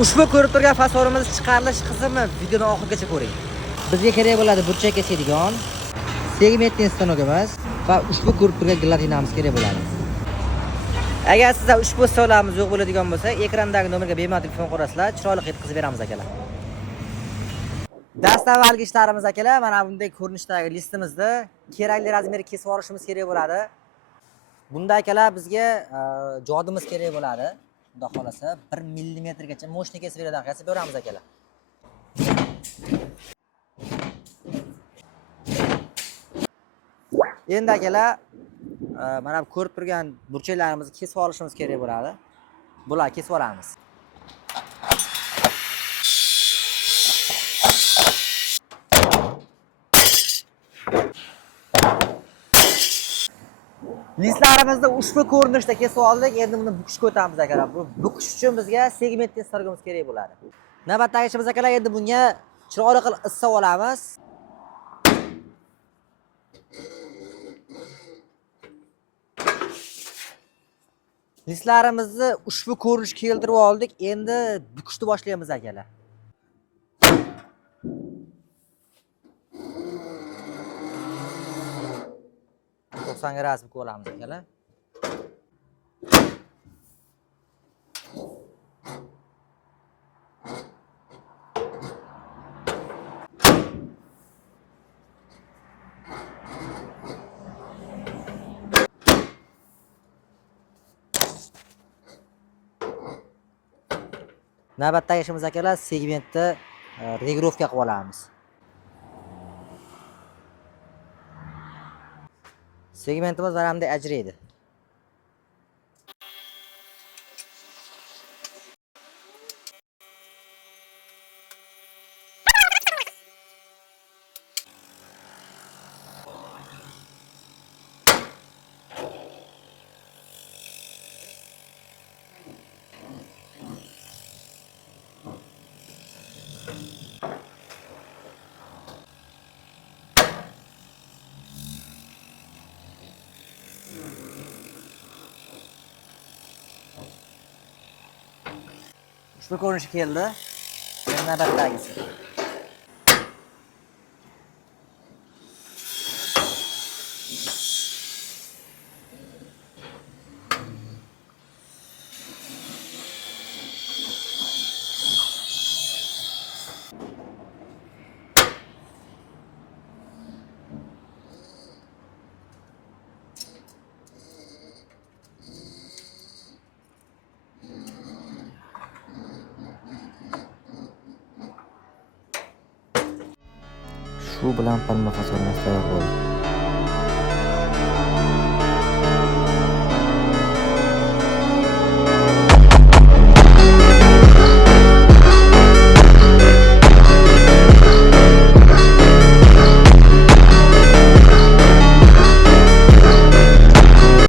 Ushbu ko'rib turgan fasonimiz chiqarilish qismi videoni oxirigacha ko'ring. Bizga kerak bo'ladi burchak kesadigan segmentli stanogimiz va ushbu ko'rib turgan gilotinamiz kerak bo'ladi. Agar sizda ushbu savollarimiz yo'q bo'ladigan bo'lsa, ekrandagi nomerga bemalol telefon qilasizlar, chiroyli yetkazib beramiz akalar. Dastavvalgi ishlarimiz akalar, mana bunday ko'rinishdagi listimizda kerakli razmerni kesib olishimiz kerak bo'ladi. Bunda akalar bizga jodimiz kerak bo'ladi. Xudo xolasa 1 millimetrgacha moshni kesib beradigan kesib beramiz akalar. Endi akalar mana bu ko'rib turgan burchaklarimizni kesib olishimiz kerak bo'ladi. Bularni kesib olamiz. Listlarimizni ushbu ko'rinishda kesib oldik. Endi buni bukishga o'tamiz akalar. Bu bukish uchun bizga segmentli stargimiz kerak bo'ladi. Navbatdagi ishimiz akalar, endi bunga chiroyli qilib issa olamiz. Listlarimizni ushbu ko'rinishga keltirib oldik. Endi bukishni boshlaymiz akalar. Gradus bukib olamiz akalar. Navbatdagi ishimiz akalar, segmentni regirovka qilib olamiz. Segmentimiz mana bunday ajraydi. Ushbu ko'rinish keldi. Endi navbatdagisi. Shu bilan palma fasonimiz tayyor bo'ldi.